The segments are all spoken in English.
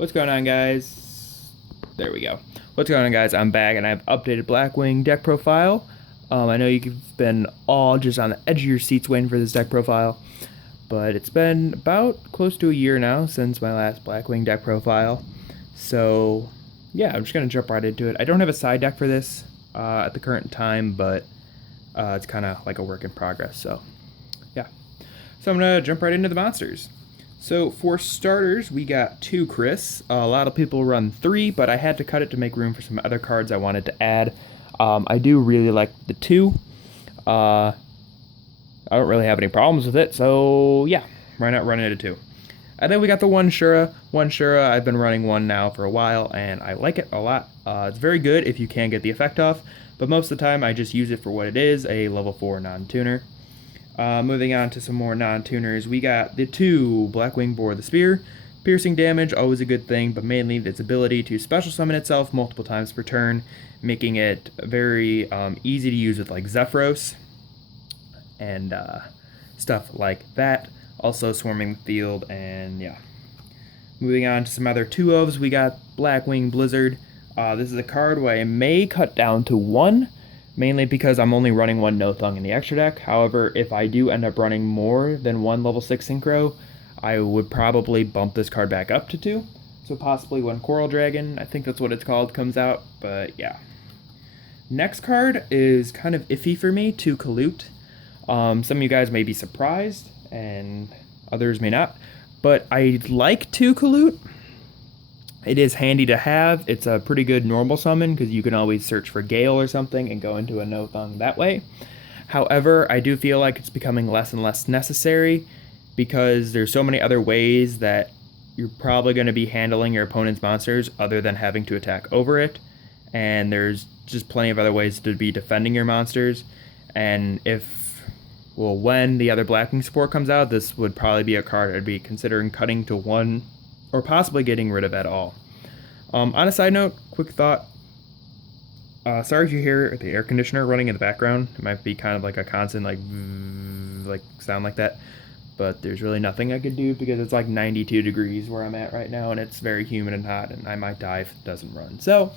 What's going on, guys? There we go. What's going on, guys? I'm back and I've updated Blackwing deck profile. I know you've been all just on the edge of your seats waiting for this deck profile, but it's been about close to a year now since my last Blackwing deck profile. So yeah, I'm just gonna jump right into it. I don't have a side deck for this at the current time, but it's kind of like a work in progress. So yeah, so I'm gonna jump right into the monsters. So for starters, we got 2 Kris. A lot of people run 3, but I had to cut it to make room for some other cards I wanted to add. I do really like the 2. I don't really have any problems with it, so yeah, why not run it at 2? And then we got the 1 Shura. 1 Shura, I've been running 1 now for a while, and I like it a lot. It's very good if you can get the effect off, but most of the time I just use it for what it is, a level 4 non-tuner. Moving on to some more non-tuners, we got the 2 Blackwing Bora the Spear. Piercing damage, always a good thing, but mainly its ability to special summon itself multiple times per turn, making it very easy to use with like Zephroz and stuff like that. Also swarming the field, and yeah. Moving on to some other 2-ofs, we got Blackwing Blizzard. This is a card where I may cut down to 1, mainly because I'm only running 1 Nothung in the extra deck. However, if I do end up running more than 1 level 6 Synchro, I would probably bump this card back up to 2. So possibly 1 Coral Dragon, I think that's what it's called, comes out, but yeah. Next card is kind of iffy for me, 2 Kalut. Some of you guys may be surprised, and others may not, but I like 2 Kalut. It is handy to have. It's a pretty good normal summon because you can always search for Gale or something and go into a Nothung that way. However, I do feel like it's becoming less and less necessary because there's so many other ways that you're probably going to be handling your opponent's monsters other than having to attack over it. And there's just plenty of other ways to be defending your monsters. And when the other Blackwing support comes out, this would probably be a card I'd be considering cutting to 1 or possibly getting rid of at all. On a side note, quick thought. Sorry if you hear the air conditioner running in the background. It might be kind of like a constant like sound like that. But there's really nothing I could do because it's like 92 degrees where I'm at right now and it's very humid and hot and I might die if it doesn't run. So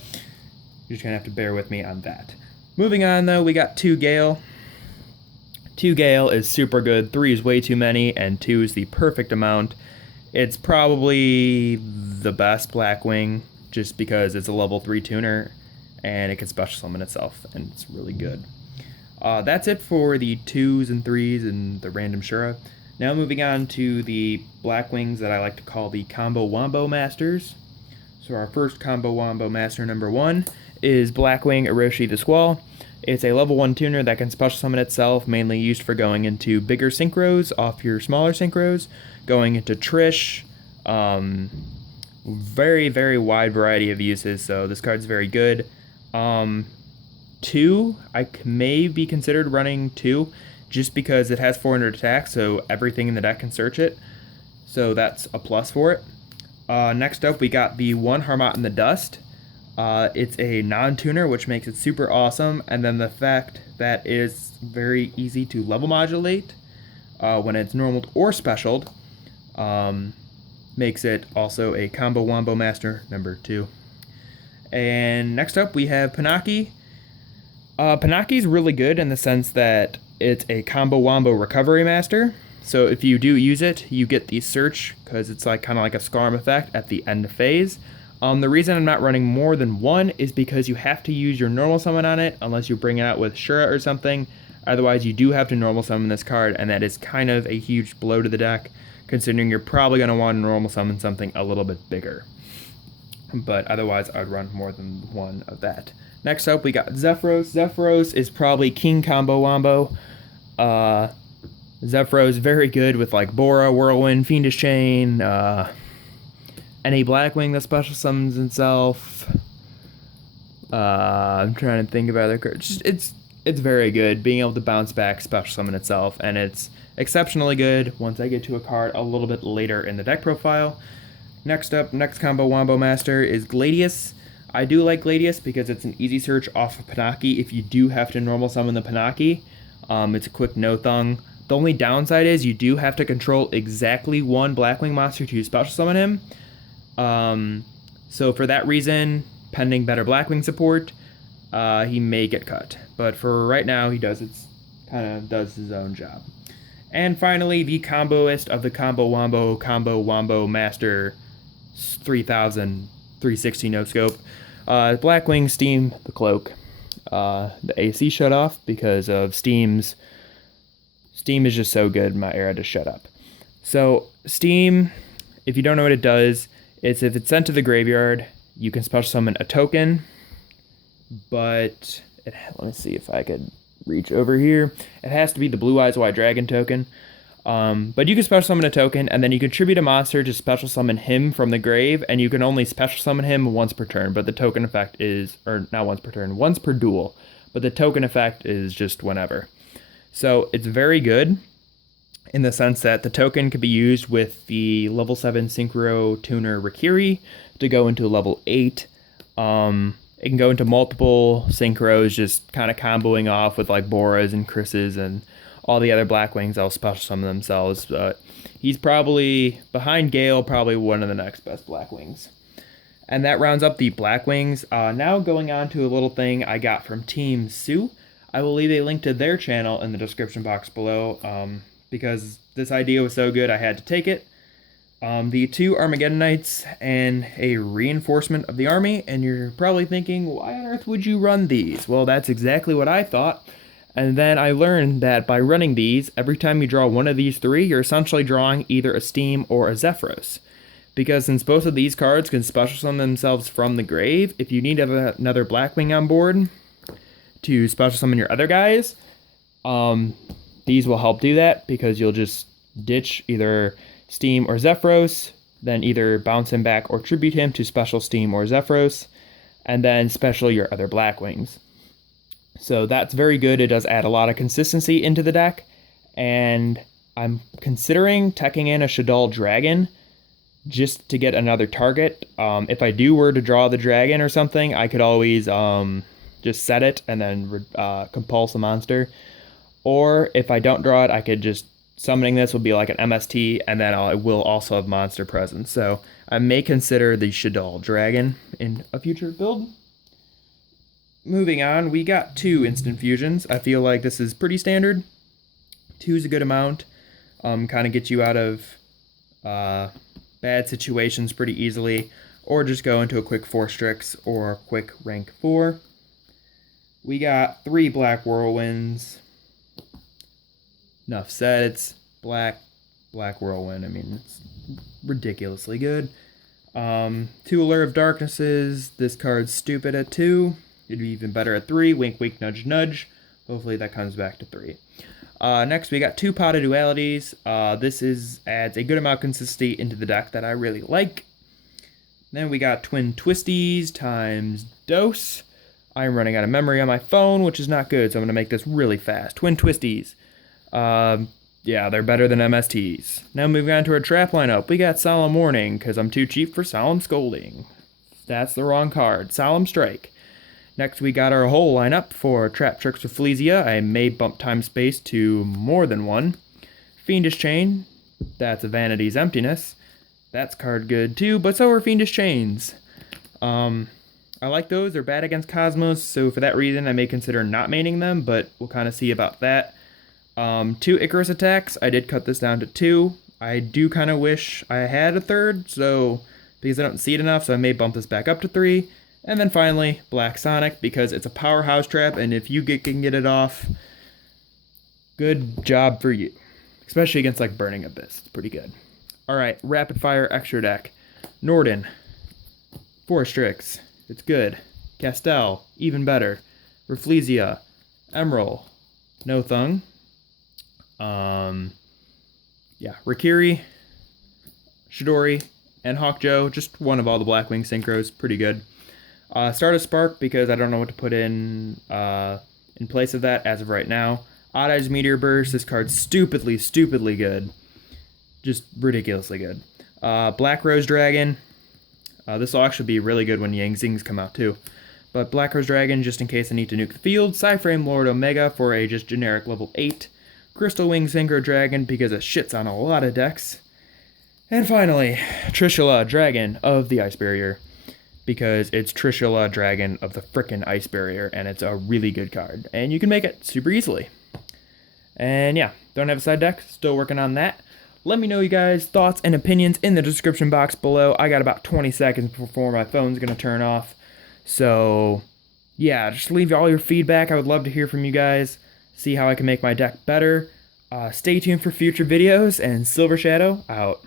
you're just gonna have to bear with me on that. Moving on though, we got 2 Gale. 2 Gale is super good. 3 is way too many and 2 is the perfect amount. It's probably the best Blackwing just because it's a level 3 tuner and it can special summon itself and it's really good. That's it for the 2s and 3s and the random Shura. Now moving on to the Blackwings that I like to call the Combo Wombo Masters. So our first Combo Wombo Master number 1 is Blackwing Oroshi the Squall. It's a level 1 tuner that can special summon itself, mainly used for going into bigger synchros off your smaller synchros, going into Trish, very, very wide variety of uses, so this card's very good. 2, I may be considered running 2, just because it has 400 attack, so everything in the deck can search it, so that's a plus for it. Next up, we got the 1 Harmattan the Dust. It's a non-tuner, which makes it super awesome, and then the fact that it's very easy to level modulate when it's normaled or specialed makes it also a Combo Wombo Master number 2. And next up we have Pinaki. Pinaki's really good in the sense that it's a Combo Wombo Recovery Master. So if you do use it, you get the search because it's like kind of like a Scarm effect at the end of phase. The reason I'm not running more than 1 is because you have to use your normal summon on it unless you bring it out with Shura or something. Otherwise, you do have to normal summon this card, and that is kind of a huge blow to the deck, considering you're probably going to want to normal summon something a little bit bigger. But otherwise, I'd run more than 1 of that. Next up, we got Zephroz. Zephroz is probably King Combo Wombo. Zephroz very good with like Bora, Whirlwind, Fiendish Chain, any Blackwing that special summons itself. I'm trying to think of other cards. It's very good, being able to bounce back, special summon itself, and it's exceptionally good once I get to a card a little bit later in the deck profile. Next up, next Combo Wombo Master is Gladius. I do like Gladius because it's an easy search off of Pinaki if you do have to normal summon the Pinaki. It's a quick Nothung. The only downside is you do have to control exactly 1 Blackwing monster to special summon him. So for that reason, pending better Blackwing support, he may get cut. But for right now, he does his own job. And finally, the comboist of the Combo Wombo Master 3000 360 no scope, Blackwing Steam the Cloak. The AC shut off because of Steam is just so good, my era to shut up. So Steam, if you don't know what it does, it's if it's sent to the graveyard, you can special summon a token, but let me see if I could reach over here. It has to be the Blue Eyes White Dragon token. But you can special summon a token, and then you contribute a monster to special summon him from the grave, and you can only special summon him once per turn, but the token effect is, or not once per turn, once per duel, but the token effect is just whenever. So it's very good in the sense that the token could be used with the level 7 Synchro Tuner Raikiri to go into level 8. It can go into multiple Synchros, just kind of comboing off with like Boras and Krises and all the other Blackwings. They'll special summon themselves. He's probably, behind Gale, probably one of the next best Blackwings. And that rounds up the Blackwings. Now going on to a little thing I got from TeamSuh. I will leave a link to their channel in the description box below, because this idea was so good I had to take it. The 2 Armageddon Knights and a reinforcement of the army, and you're probably thinking, why on earth would you run these? Well, that's exactly what I thought. And then I learned that by running these, every time you draw one of these 3, you're essentially drawing either a Steam or a Zephroz. Because since both of these cards can special summon themselves from the grave, if you need another Blackwing on board to special summon your other guys, these will help do that, because you'll just ditch either Steam or Zephroz, then either bounce him back or tribute him to special Steam or Zephroz, and then special your other Blackwings. So that's very good. It does add a lot of consistency into the deck, and I'm considering teching in a Shaddoll Dragon just to get another target. If I were to draw the dragon or something, I could always just set it and then compulse a monster. Or if I don't draw it, I could just, summoning this will be like an MST, and then I will also have monster presence. So I may consider the Shaddoll Dragon in a future build. Moving on, we got 2 instant fusions. I feel like this is pretty standard. 2 is a good amount. Kind of gets you out of bad situations pretty easily, or just go into a quick Force Strix or a quick rank 4. We got 3 Black Whirlwinds. Enough said, it's Black Whirlwind. I mean, it's ridiculously good. 2 Allure of Darknesses. This card's stupid at 2. It'd be even better at 3. Wink, wink, nudge, nudge. Hopefully that comes back to 3. Next, we got 2 Pot of Dualities. This adds a good amount of consistency into the deck that I really like. Then we got Twin Twisties times Dose. I'm running out of memory on my phone, which is not good, so I'm going to make this really fast. Twin Twisties. Yeah, they're better than MSTs. Now moving on to our trap lineup, we got Solemn Warning, because I'm too cheap for Solemn Scolding. That's the wrong card. Solemn Strike. Next, we got our whole lineup for Traptrix Rafflesia. I may bump time space to more than 1. Fiendish Chain. That's a Vanity's Emptiness. That's card good too, but so are Fiendish Chains. I like those. They're bad against Cosmos, so for that reason, I may consider not maining them, but we'll kind of see about that. 2 Icarus Attacks. I did cut this down to 2. I do kind of wish I had a third, so because I don't see it enough, so I may bump this back up to 3. And then finally, Black Sonic, because it's a powerhouse trap, and if you can get it off, good job for you. Especially against, like, Burning Abyss. It's pretty good. Alright, Rapid Fire Extra Deck. Norden. Force Strix. It's good. Castell. Even better. Rafflesia. Emeral. Nothung. Raikiri. Chidori. And Hawkjoe. Just one of all the Blackwing synchros. Pretty good. Start a Spark, because I don't know what to put in place of that as of right now. Odd Eyes Meteor Burst. This card's stupidly good. Just ridiculously good. Black Rose Dragon. This will actually be really good when Yang Zings come out too. But Black Rose Dragon, just in case I need to nuke the field. PSY-Frame Lord Omega for a just generic level 8. Crystal Wing Synchro Dragon, because it shits on a lot of decks. And finally, Trishula, Dragon of the Ice Barrier. Because it's Trishula, Dragon of the frickin' Ice Barrier, and it's a really good card. And you can make it super easily. And yeah, don't have a side deck, still working on that. Let me know you guys' thoughts and opinions in the description box below. I got about 20 seconds before my phone's going to turn off. So yeah, just leave all your feedback. I would love to hear from you guys, see how I can make my deck better. Stay tuned for future videos, and Silver Shadow out.